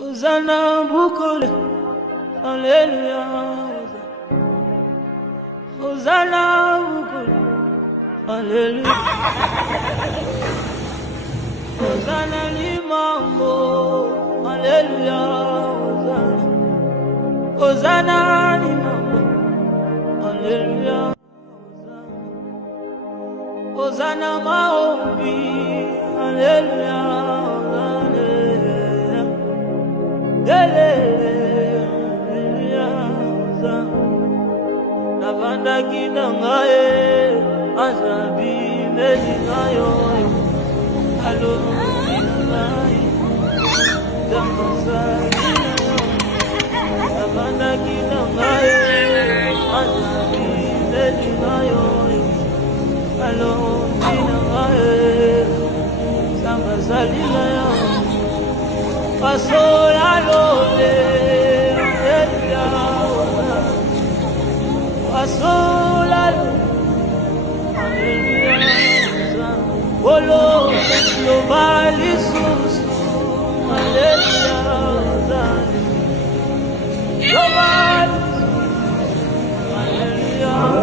Hosanna bukule, Hallelujah. Hosanna bukule, Hallelujah. Hosanna limambo, Hallelujah. Hosanna limambo, Hallelujah. Hosanna maombi, Hallelujah. Navanda kinangaye azabi medinayo alo dinai damasanayo navanda kinangaye azabi medinayo alo dinai damasanayo pasola lole pasola hallelujah olo lo vali sus hallelujah lo vali Hallelujah,